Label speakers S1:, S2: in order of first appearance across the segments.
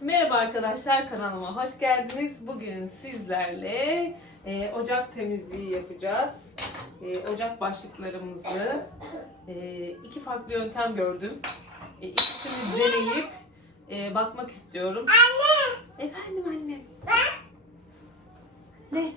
S1: Merhaba arkadaşlar kanalıma hoş geldiniz. Bugün sizlerle e, ocak temizliği yapacağız. E, ocak başlıklarımızı e, iki farklı yöntem gördüm. E, ikisini deneyip e, bakmak istiyorum. Anne! Efendim annem. Ne?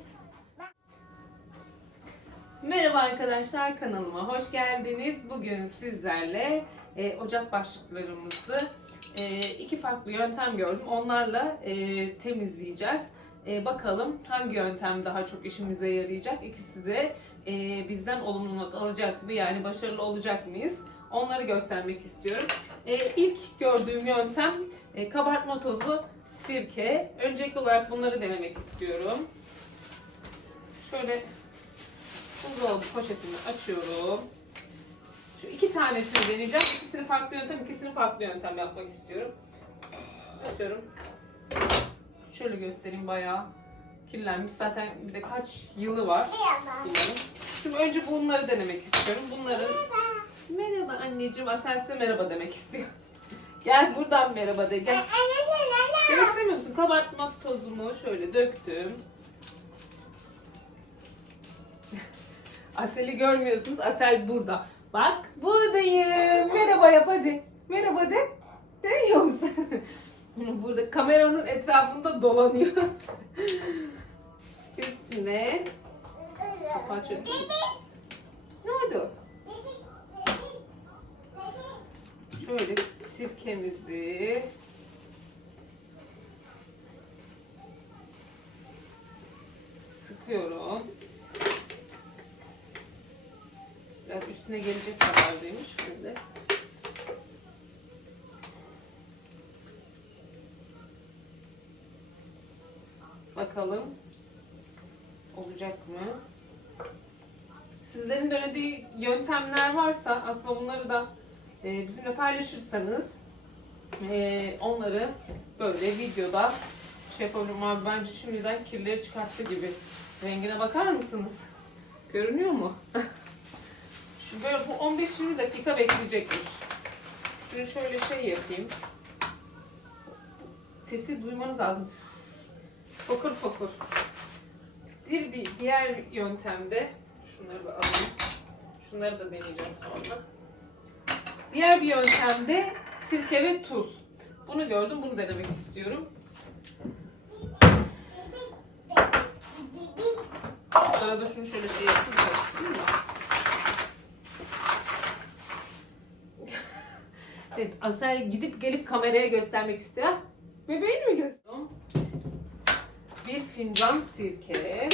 S1: Merhaba arkadaşlar kanalıma hoş geldiniz. Bugün sizlerle e, ocak başlıklarımızı e, iki farklı yöntem gördüm. Onlarla e, temizleyeceğiz. E, bakalım hangi yöntem daha çok işimize yarayacak. İkisi de e, bizden olumlu not alacak mı? Yani başarılı olacak mıyız? Onları göstermek istiyorum. E, ilk gördüğüm yöntem e, kabartma tozu, sirke. Öncelikli olarak bunları denemek istiyorum. Şöyle buzdolabı poşetimi açıyorum. Şu iki tanesini deneyeceğim. İkisini farklı yöntem, ikisini farklı yöntem yapmak istiyorum. Açıyorum. Şöyle göstereyim bayağı kirlenmiş. Zaten bir de kaç yılı var. Bunların. Şimdi önce bunları denemek istiyorum. Bunların merhaba anneciğim. Asel size merhaba demek istiyor. Gel buradan merhaba de. Gel. Demek istemiyor musun? Kabartma tozumu şöyle döktüm. Asel'i görmüyorsunuz. Asel burada. Bak buradayım. Merhaba yap hadi. Merhaba de. Demiyor musun? burada kameranın etrafında dolanıyor. Üstüne kapağı. Ne oldu? Şöyle sirkemizi sıkıyorum. Biraz üstüne gelecek kadardaymış şimdi. Bakalım olacak mı? Sizlerin denediği yöntemler varsa aslında bunları da e, bizimle paylaşırsanız e, onları böyle videoda şey yapabilirim abi bence şimdiden kirleri çıkarttı gibi. Rengine bakar mısınız? Görünüyor mu? Şu böyle bu 15-20 dakika bekleyecekmiş. Şimdi şöyle şey yapayım. Sesi duymanız lazım. Fokur fokur. Bir, bir diğer yöntemde şunları da alayım. Şunları da deneyeceğim sonra. Diğer bir yöntemde sirke ve tuz. Bunu gördüm, bunu denemek istiyorum. Arada şunu şöyle şey yapayım. Evet, Asel gidip gelip kameraya göstermek istiyor. Bebeğini mi gösteriyor? Bir fincan sirke.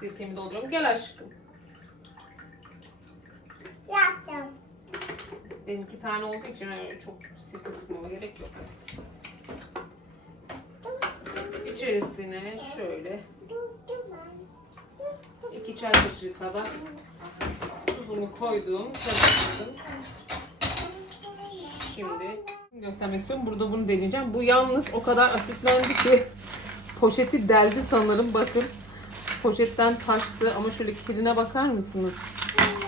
S1: Sirkemi dolduruyorum. Gel aşkım.
S2: Yaptım.
S1: Benim iki tane olduğu için öyle çok sirke sıkmama gerek yok. Evet. İçerisine şöyle iki çay kaşığı kadar tuzumu koydum, karıştırdım. Şimdi göstermek istiyorum. Burada bunu deneyeceğim. Bu yalnız o kadar asitlendi ki poşeti deldi sanırım. Bakın poşetten taştı ama şöyle kirine bakar mısınız?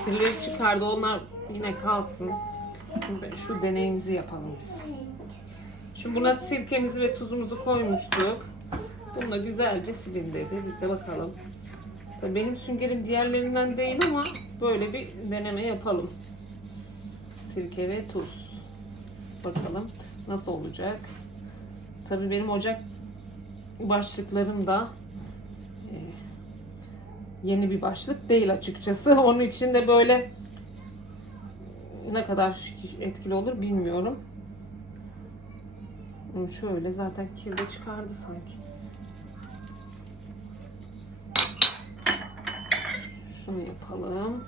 S1: Kirleri çıkardı. Onlar yine kalsın. Şu deneyimizi yapalım biz. Şimdi buna sirkemizi ve tuzumuzu koymuştuk. Bununla güzelce silin dedi. Biz de bakalım. Benim süngerim diğerlerinden değil ama böyle bir deneme yapalım. Sirke ve tuz. Bakalım nasıl olacak. Tabii benim ocak başlıklarım da e, yeni bir başlık değil açıkçası. Onun için de böyle ne kadar etkili olur bilmiyorum. Şöyle zaten kirli çıkardı sanki. Şunu yapalım.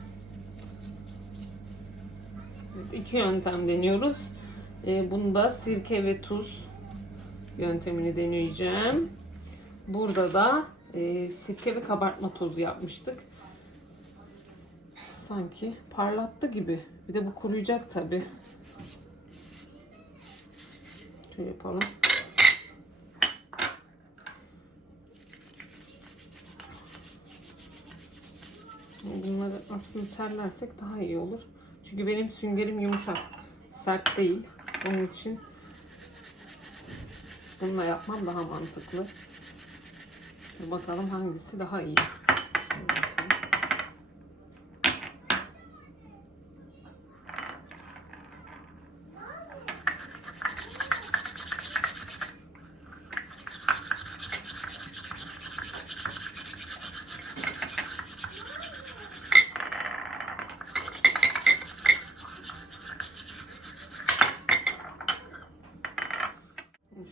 S1: Evet, iki yöntem deniyoruz. Ee, bunda sirke ve tuz yöntemini deneyeceğim. Burada da e, sirke ve kabartma tozu yapmıştık. Sanki parlattı gibi. Bir de bu kuruyacak tabi. Şöyle yapalım. Bunları aslında terlersek daha iyi olur. Çünkü benim süngerim yumuşak. Sert değil. Onun için bununla yapmam daha mantıklı. Bakalım hangisi daha iyi. Şimdi bakalım.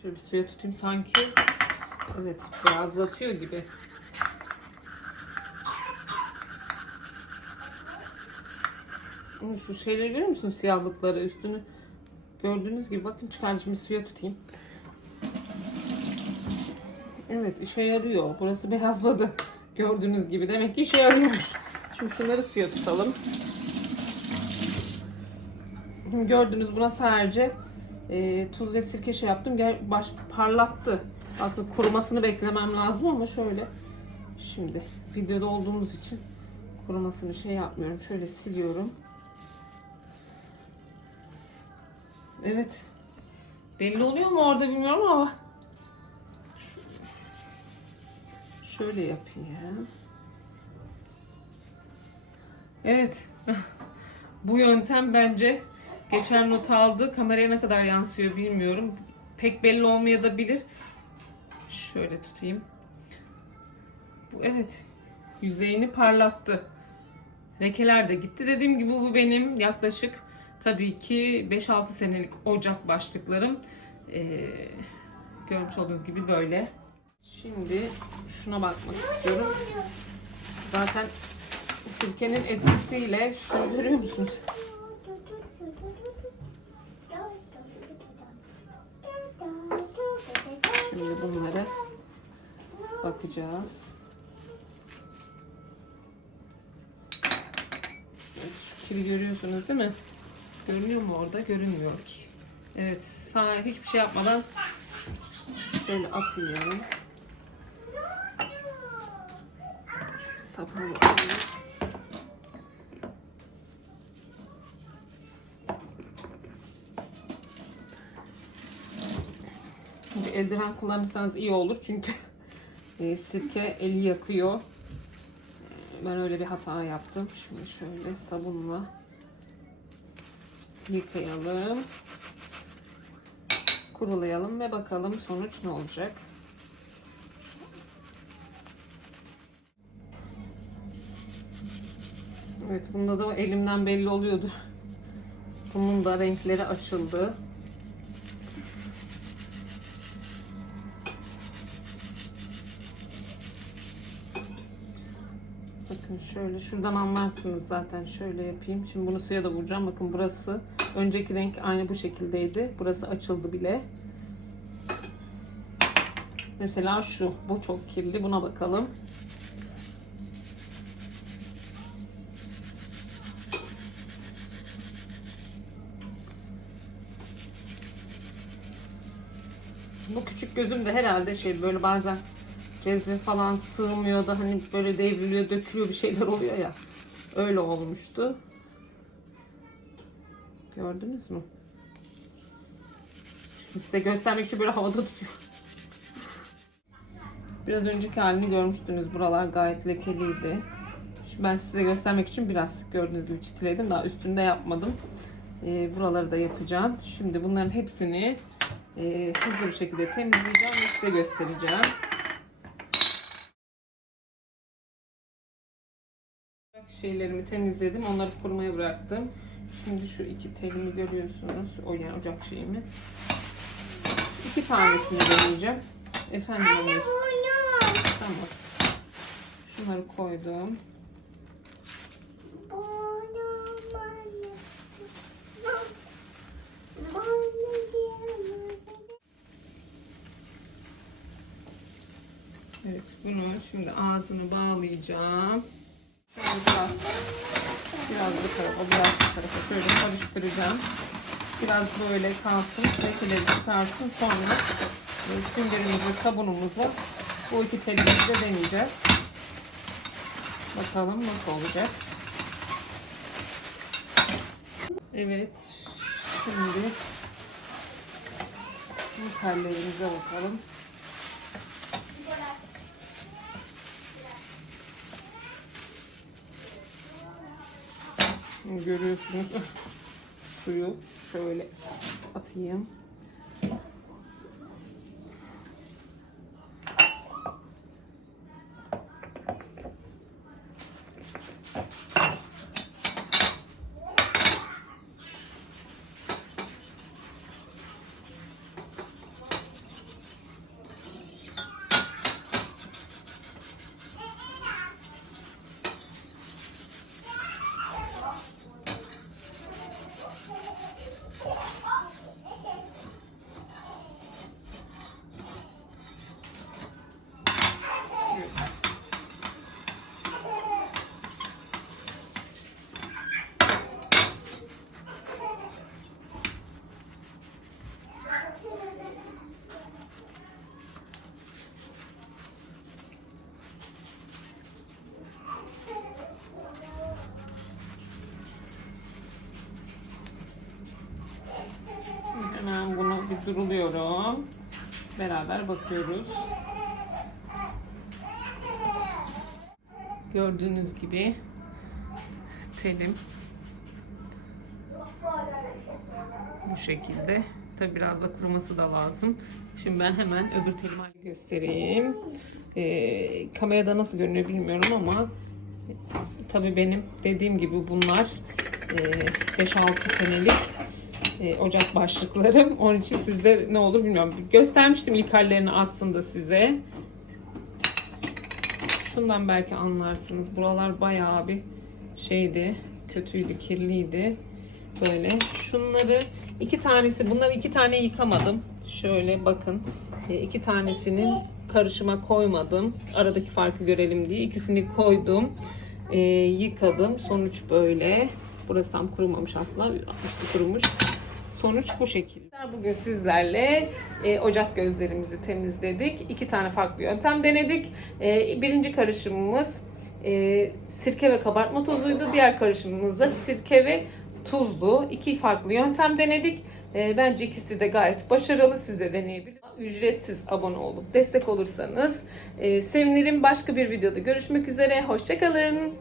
S1: Şöyle bir suya tutayım sanki. Evet beyazlatıyor gibi. Şu şeyleri görüyor musunuz siyahlıkları üstünü gördüğünüz gibi bakın çıkardım şimdi suya tutayım. Evet işe yarıyor. Burası beyazladı. Gördüğünüz gibi demek ki işe yarıyormuş. Şimdi şunları suya tutalım. Gördünüz buna sadece e, tuz ve sirke şey yaptım. Gel, baş, parlattı. Aslında kurumasını beklemem lazım ama şöyle. Şimdi videoda olduğumuz için kurumasını şey yapmıyorum. Şöyle siliyorum. Evet. Belli oluyor mu orada bilmiyorum ama. Şöyle yapayım. Evet. Bu yöntem bence geçen not aldı. Kameraya ne kadar yansıyor bilmiyorum. Pek belli olmayabilir. Şöyle tutayım. Bu evet. Yüzeyini parlattı. Lekeler de gitti. Dediğim gibi bu benim yaklaşık tabii ki 5-6 senelik ocak başlıklarım. Ee, görmüş olduğunuz gibi böyle. Şimdi şuna bakmak istiyorum. Zaten sirkenin etkisiyle şunu görüyor musunuz? Şimdi bunları bakacağız. Evet, şu kiri görüyorsunuz değil mi? Görünüyor mu orada? Görünmüyor ki. Evet, sana hiçbir şey yapmadan şöyle atayım. Sabunu alayım. Şimdi eldiven kullanırsanız iyi olur çünkü e, sirke eli yakıyor. Ben öyle bir hata yaptım. Şimdi şöyle sabunla yıkayalım. Kurulayalım ve bakalım sonuç ne olacak. Evet bunda da elimden belli oluyordur. Bunun da renkleri açıldı. Bakın şöyle şuradan anlarsınız zaten şöyle yapayım. Şimdi bunu suya da vuracağım. Bakın burası önceki renk aynı bu şekildeydi. Burası açıldı bile. Mesela şu. Bu çok kirli. Buna bakalım. Bu küçük gözüm de herhalde şey böyle bazen cezve falan sığmıyor da hani böyle devriliyor, dökülüyor bir şeyler oluyor ya. Öyle olmuştu. Gördünüz mü? Size göstermek için böyle havada tutuyor. Biraz önceki halini görmüştünüz. Buralar gayet lekeliydi. Şimdi ben size göstermek için biraz gördüğünüz gibi çitiledim. Daha üstünde yapmadım. Ee, buraları da yapacağım. Şimdi bunların hepsini e, hızlı bir şekilde temizleyeceğim ve size göstereceğim. Şeylerimi temizledim. Onları kurumaya bıraktım. Şimdi şu iki telimi görüyorsunuz. O yani ocak şeyimi. İki tanesini deneyeceğim. Efendim anne. Tamam. Şunları koydum. Evet bunu şimdi ağzını bağlayacağım. Bu tarafa, bu tarafa şöyle karıştıracağım. Biraz böyle kalsın, lekeleri çıkarsın. Sonra e, süngerimizle, sabunumuzla bu iki telimizi de deneyeceğiz. Bakalım nasıl olacak. Evet. Şimdi Tellerimize bakalım. Görüyorsunuz suyu şöyle atayım. Hemen bunu bir duruluyorum. Beraber bakıyoruz. Gördüğünüz gibi telim bu şekilde. Tabi biraz da kuruması da lazım. Şimdi ben hemen öbür telimi göstereyim. Ee, kamerada nasıl görünüyor bilmiyorum ama tabi benim dediğim gibi bunlar e, 5-6 senelik e, ocak başlıklarım. Onun için sizde ne olur bilmiyorum. Göstermiştim ilk hallerini aslında size. Şundan belki anlarsınız. Buralar bayağı bir şeydi. Kötüydü, kirliydi. Böyle. Şunları iki tanesi, bunları iki tane yıkamadım. Şöyle bakın. E, iki tanesini karışıma koymadım. Aradaki farkı görelim diye. ikisini koydum. E, yıkadım. Sonuç böyle. Burası tam kurumamış aslında. Üstü kurumuş. Sonuç bu şekilde. Bugün sizlerle e, ocak gözlerimizi temizledik. İki tane farklı yöntem denedik. E, birinci karışımımız e, sirke ve kabartma tozuydu. Diğer karışımımız da sirke ve tuzlu. İki farklı yöntem denedik. E, bence ikisi de gayet başarılı. Siz de deneyebilirsiniz. Ücretsiz abone olup destek olursanız e, sevinirim. Başka bir videoda görüşmek üzere. Hoşçakalın.